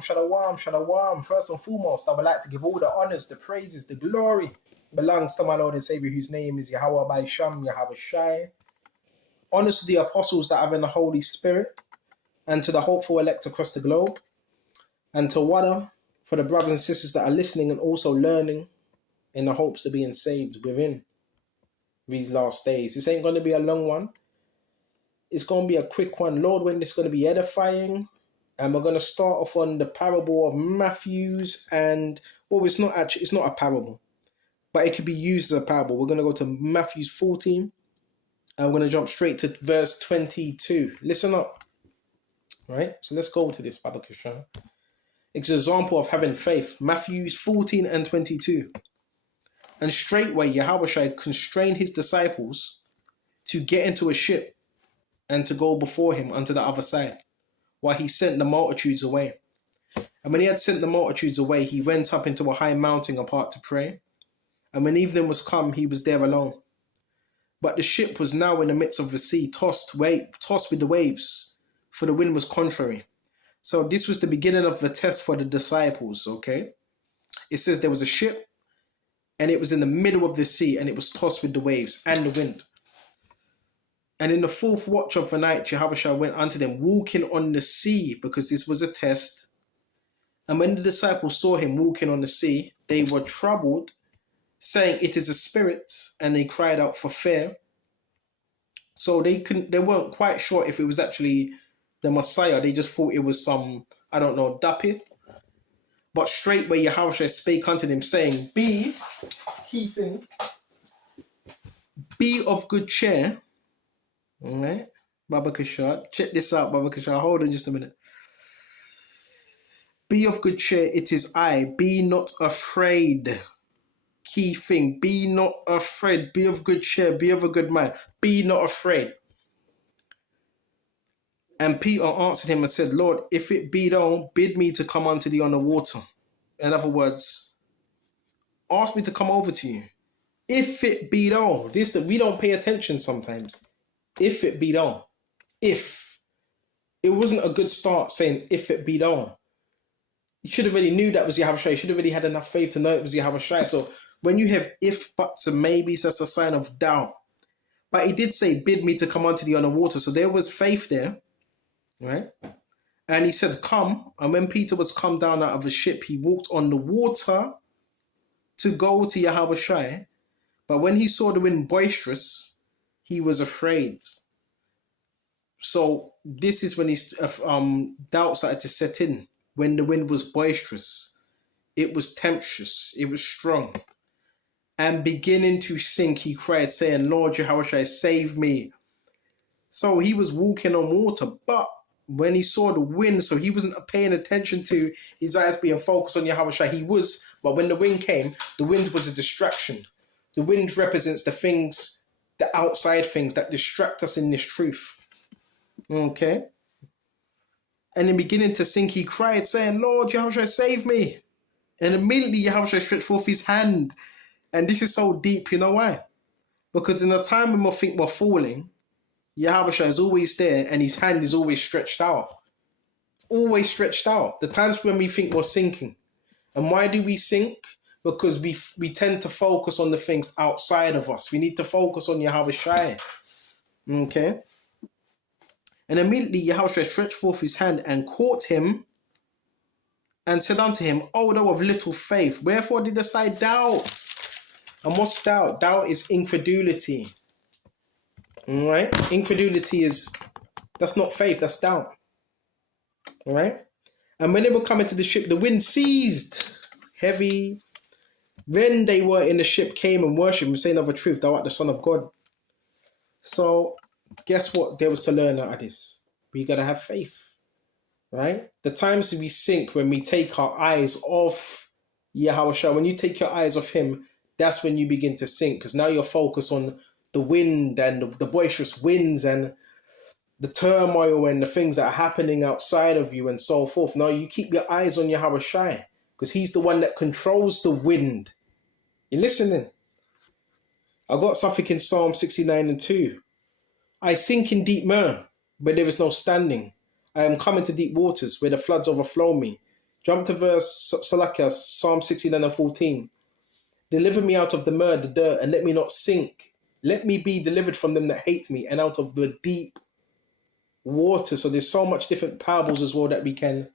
shalom, shalom. First and foremost, I would like to give all the honors, the praises, the glory belongs to my Lord and Savior, whose name is Yahawashi. Honors to the apostles that have in the Holy Spirit, and to the hopeful elect across the globe, and to Wada, for the brothers and sisters that are listening and also learning in the hopes of being saved within these last days. This ain't going to be a long one. It's going to be a quick one. Lord, when this is going to be edifying. And we're going to start off on the parable of Matthew's and, well, it's not a parable, but it could be used as a parable. We're going to go to Matthew's 14 and we're going to jump straight to verse 22. Listen up, right? So let's go to this, Baba Kishan. It's an example of having faith. Matthew's 14 and 22. And straightway Yahawashi constrained his disciples to get into a ship and to go before him unto the other side, while he sent the multitudes away. And when he had sent the multitudes away, he went up into a high mountain apart to pray. And when evening was come, he was there alone. But the ship was now in the midst of the sea, tossed with the waves, for the wind was contrary. So this was the beginning of the test for the disciples, okay? It says there was a ship, and it was in the middle of the sea, and it was tossed with the waves and the wind. And in the fourth watch of the night, Yahawashi went unto them, walking on the sea, because this was a test. And when the disciples saw him walking on the sea, they were troubled, saying, "It is a spirit," and they cried out for fear. So they weren't quite sure if it was actually the Messiah. They just thought it was some, I don't know, dappy. But straightway Yahawashi spake unto them, saying, key thing, be of good cheer. All right, Baba Kashad. Check this out, Baba Kashad. Hold on just a minute. Be of good cheer, it is I. Be not afraid. Key thing, be not afraid. Be of good cheer, be of a good mind. Be not afraid. And Peter answered him and said, Lord, if it be thou, bid me to come unto thee on the water. In other words, ask me to come over to you. If it be thou. This that we don't pay attention sometimes. If it be thou. If. It wasn't a good start saying, if it be thou. You should have already knew that was Yahawashi. You should have already had enough faith to know it was Yahawashi. So when you have if, buts, and maybes, that's a sign of doubt. But he did say, bid me to come unto thee on the water. So there was faith there, right? And he said, come. And when Peter was come down out of the ship, he walked on the water to go to Yahawashi. But when he saw the wind boisterous, he was afraid. So this is when his doubt started to set in. When the wind was boisterous, it was tempestuous, it was strong. And beginning to sink, he cried, saying, Lord Yahawashi, save me. So he was walking on water, but when he saw the wind, so he wasn't paying attention to his eyes being focused on Yahawashi. He was, but when the wind came, the wind was a distraction. The wind represents the things, the outside things that distract us in this truth. Okay? And in beginning to sink, he cried, saying, Lord Yahawashi, save me. And immediately Yahawashi stretched forth his hand. And this is so deep, you know why? Because in the time when we think we're falling, Yahawashi is always there and his hand is always stretched out. Always stretched out. The times when we think we're sinking. And why do we sink? Because we tend to focus on the things outside of us. We need to focus on Yahawashi. Okay? And immediately Yahawashi stretched forth his hand and caught him and said unto him, O thou of little faith, wherefore didst thou doubt? And what's doubt? Doubt is incredulity. All right? Incredulity that's not faith, that's doubt. All right? And when they were coming to the ship, the wind ceased, heavy. Then they were in the ship, came and worshipped him, saying of a truth, thou art the Son of God. So, guess what there was to learn out of this? We got to have faith. Right? The times we sink when we take our eyes off Yahawashi, when you take your eyes off him, that's when you begin to sink, because now you're focused on the wind and the boisterous winds and the turmoil and the things that are happening outside of you and so forth. Now you keep your eyes on Yahawashi, because he's the one that controls the wind. You listening? I got something in Psalm 69 and 2. I sink in deep mire, where there is no standing. I am coming to deep waters, where the floods overflow me. Jump to verse Salakia, Psalm 69 and 14. Deliver me out of the mud, the dirt, and let me not sink. Let me be delivered from them that hate me, and out of the deep water. So there's so much different parables as well that we can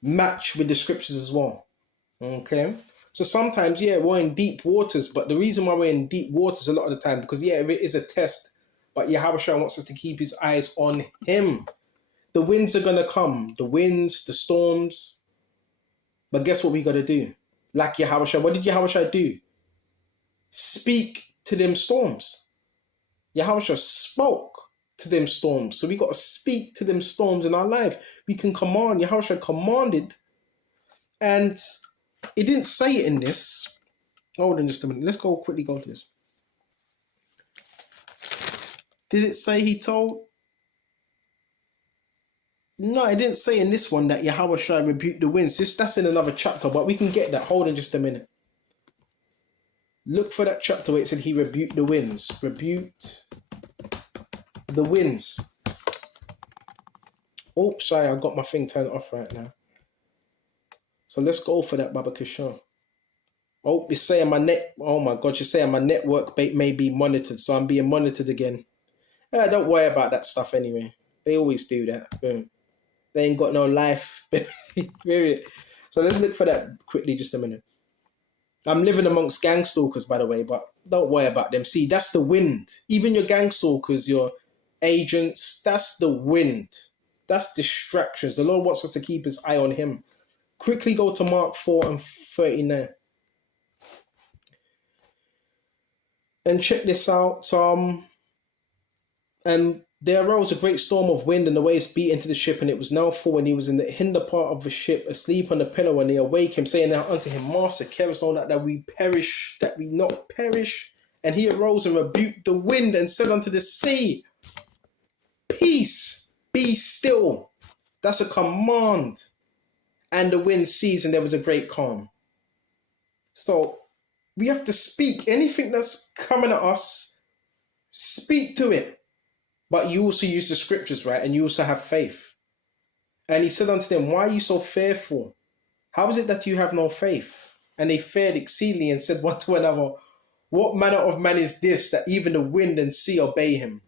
match with the scriptures as well. Okay. So sometimes, yeah, we're in deep waters, but the reason why we're in deep waters a lot of the time, because yeah, it is a test, but Yahawashi wants us to keep his eyes on him. The winds are gonna come, the winds, the storms. But guess what we gotta do? Like Yahawashi, what did Yahawashi do? Speak to them storms. Yahawashi spoke to them storms. So we got to speak to them storms in our life. We can command. Yahawashi commanded. And he didn't say it in this. Hold on just a minute. Let's quickly go to this. Did it say he told? No, it didn't say in this one that Yahawashi rebuked the winds. That's in another chapter, but we can get that. Hold on just a minute. Look for that chapter where it said he rebuked the winds. Rebuked the winds. Oh, sorry, I got my thing turned off right now. So let's go for that, Baba Kishore. Oh, you're saying my net. Oh my God, you're saying my network may be monitored, so I'm being monitored again. Don't worry about that stuff anyway. They always do that. Boom. They ain't got no life. So let's look for that quickly, just a minute. I'm living amongst gang stalkers, by the way, but don't worry about them. See, that's the wind. Even your gang stalkers, your agents, that's the wind. That's distractions. The Lord wants us to keep his eye on him. Quickly go to Mark 4 and 39. And check this out. And there arose a great storm of wind, and the waves beat into the ship, and it was now full, and he was in the hinder part of the ship, asleep on the pillow, and they awake him, saying unto him, Master, carest thou not that we perish, that we not perish? And he arose and rebuked the wind, and said unto the sea, Peace, be still. That's a command. And the wind ceased, and there was a great calm. So we have to speak. Anything that's coming at us, speak to it. But you also use the scriptures, right? And you also have faith. And he said unto them, Why are you so fearful? How is it that you have no faith? And they feared exceedingly and said one to another, What manner of man is this, that even the wind and sea obey him?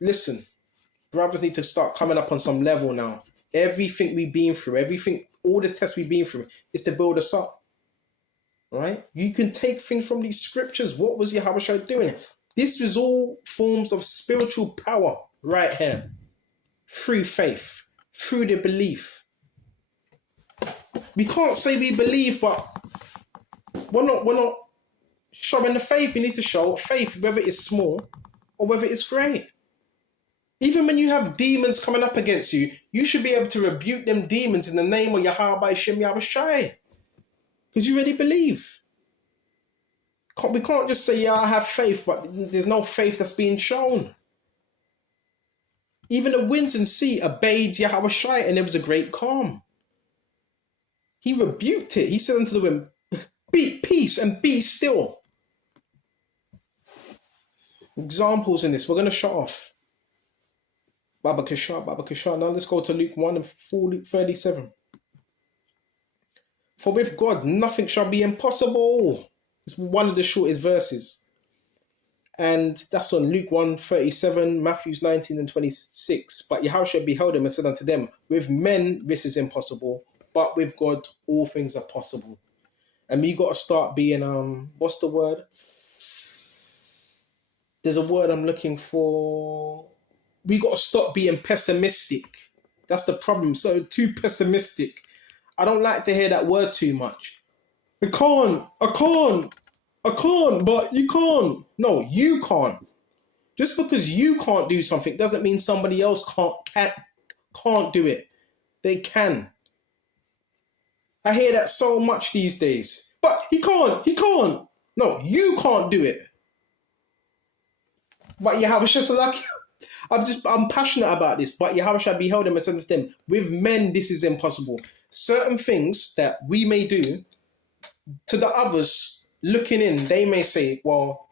Listen, brothers need to start coming up on some level now. Everything we've been through, all the tests we've been through is to build us up. Right? You can take things from these scriptures. What was Yahawashi doing? This was all forms of spiritual power right here. Through faith. Through the belief. We can't say we believe, but we're not showing the faith. We need to show faith, whether it's small or whether it's great. Even when you have demons coming up against you, you should be able to rebuke them demons in the name of Yahweh Shem Yahawashi. Because you already believe. We can't just say, yeah, I have faith, but there's no faith that's being shown. Even the winds and sea obeyed Yahawashi, and there was a great calm. He rebuked it. He said unto the wind, Be peace and be still. Examples in this. We're going to shut off. Baba Kishar. Now let's go to Luke 1 and 37. For with God, nothing shall be impossible. It's one of the shortest verses. And that's on Luke 1:37, Matthew 19 and 26. But Yahawashi beheld him and said unto them, With men this is impossible, but with God all things are possible. And we got to start being, what's the word? There's a word I'm looking for. We got to stop being pessimistic. That's the problem. So too pessimistic. I don't like to hear that word too much. I can't, but you can't. No, you can't. Just because you can't do something doesn't mean somebody else can't do it. They can. I hear that so much these days. But he can't. No, you can't do it. But Yahawashi just like, I'm passionate about this. But Yahawashi beheld him and said to them, with men this is impossible. Certain things that we may do, to the others looking in, they may say, well,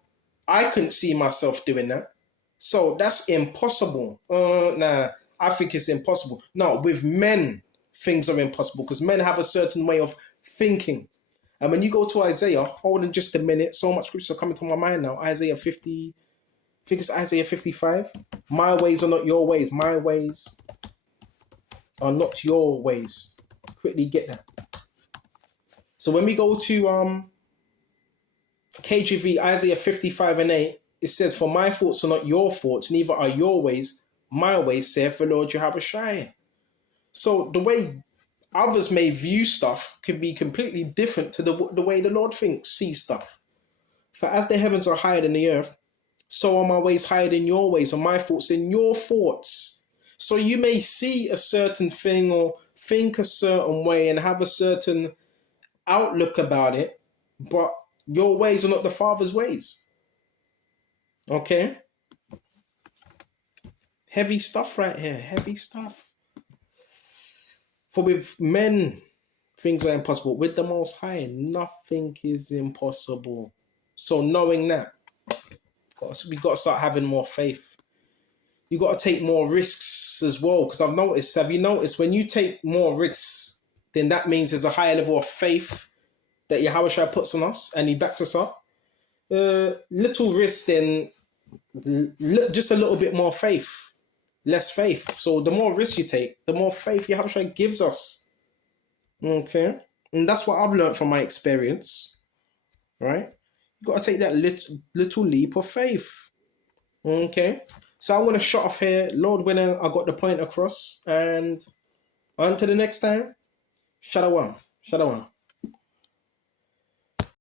I couldn't see myself doing that. So that's impossible. Nah, I think it's impossible. No, with men, things are impossible because men have a certain way of thinking. And when you go to Isaiah, hold on just a minute, so much scripture coming to my mind now. Isaiah 50, I think it's Isaiah 55. My ways are not your ways. My ways are not your ways. Quickly get that. So when we go to KJV, Isaiah 55 and 8, it says, "For my thoughts are not your thoughts, neither are your ways my ways, saith the Lord Yahawashi." So the way others may view stuff could be completely different to the way the Lord sees stuff. For as the heavens are higher than the earth, so are my ways higher than your ways, and my thoughts than your thoughts. So you may see a certain thing or think a certain way and have a certain outlook about it, but your ways are not the Father's ways. Okay? Heavy stuff right here. Heavy stuff. For with men, things are impossible. With the Most High, nothing is impossible. So knowing that, we got to start having more faith. You got to take more risks as well. Because have you noticed, when you take more risks, then that means there's a higher level of faith that Yahawashi puts on us and he backs us up. Little risk, then just a little bit more faith. Less faith. So the more risk you take, the more faith Yahawashi gives us. Okay? And that's what I've learned from my experience. Right? You got to take that little leap of faith. Okay? So I want to shut off here. Lord willing, I got the point across. And on to the next time. Shalom. Shalom.